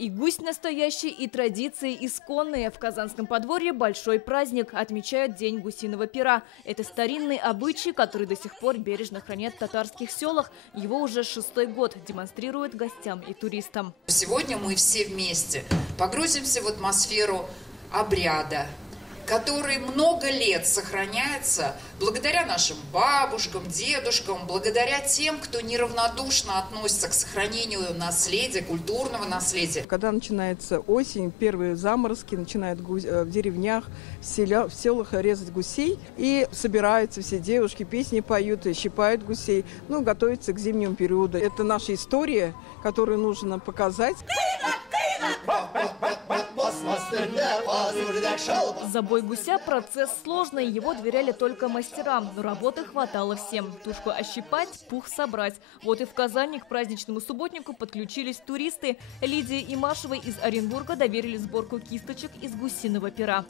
И гусь настоящий, и традиции исконные. В Казанском подворье большой праздник. Отмечают День гусиного пера. Это старинный обычай, который до сих пор бережно хранят в татарских селах. Его уже 6-й год демонстрируют гостям и туристам. Сегодня мы все вместе погрузимся в атмосферу обряда, который много лет сохраняется благодаря нашим бабушкам, дедушкам, благодаря тем, кто неравнодушно относится к сохранению наследия, культурного наследия. Когда начинается осень, первые заморозки, начинают в деревнях, в селах резать гусей, и собираются все девушки, песни поют, и щипают гусей, готовятся к зимнему периоду. Это наша история, которую нужно показать. Забой гуся – процесс сложный, его доверяли только мастерам, но работы хватало всем. Тушку ощипать, пух собрать. Вот и в Казани к праздничному субботнику подключились туристы. Лидии Имашевой из Оренбурга доверили сборку кисточек из гусиного пера.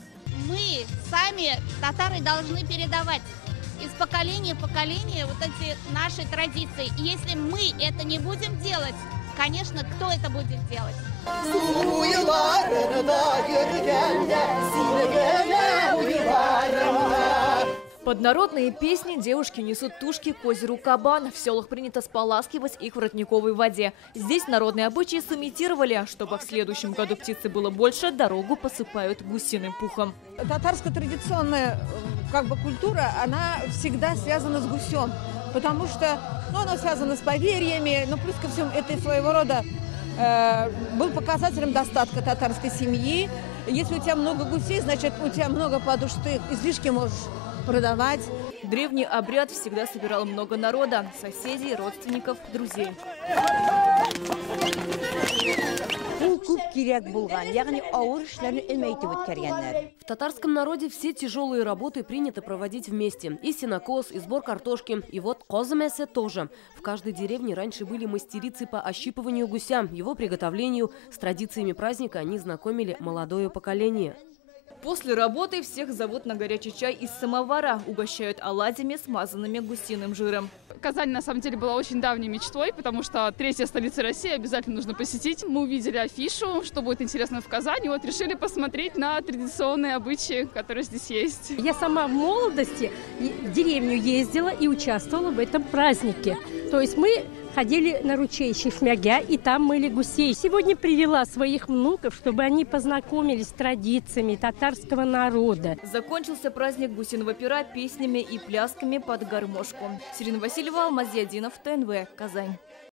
Мы сами, татары, должны передавать из поколения в поколение вот эти наши традиции. И если мы это не будем делать, конечно, кто это будет делать? Под народные песни девушки несут тушки к озеру Кабан. В селах принято споласкивать их в родниковой воде. Здесь народные обычаи сымитировали. Чтобы в следующем году птицы было больше, дорогу посыпают гусиным пухом. Татарская традиционная культура, она всегда связана с гусем. Потому что она связана с поверьями, но плюс ко всему это своего рода был показателем достатка татарской семьи. Если у тебя много гусей, значит у тебя много подуш, ты излишки можешь продавать. Древний обряд всегда собирал много народа – соседей, родственников, друзей. В татарском народе все тяжелые работы принято проводить вместе. И сенокос, и сбор картошки. И вот козы-мясо тоже. В каждой деревне раньше были мастерицы по ощипыванию гуся, его приготовлению. С традициями праздника они знакомили молодое поколение. После работы всех зовут на горячий чай из самовара. Угощают оладьями, смазанными гусиным жиром. Казань на самом деле была очень давней мечтой, потому что 3-я столица России обязательно нужно посетить. Мы увидели афишу, что будет интересно в Казани. Вот решили посмотреть на традиционные обычаи, которые здесь есть. Я сама в молодости в деревню ездила и участвовала в этом празднике. То есть мы ходили на ручей Шишмягя и там мыли гусей. Сегодня привела своих внуков, чтобы они познакомились с традициями татарского народа. Закончился праздник гусиного пера песнями и плясками под гармошку. Сирина Васильева, Алмаз Ядинов, ТНВ, Казань.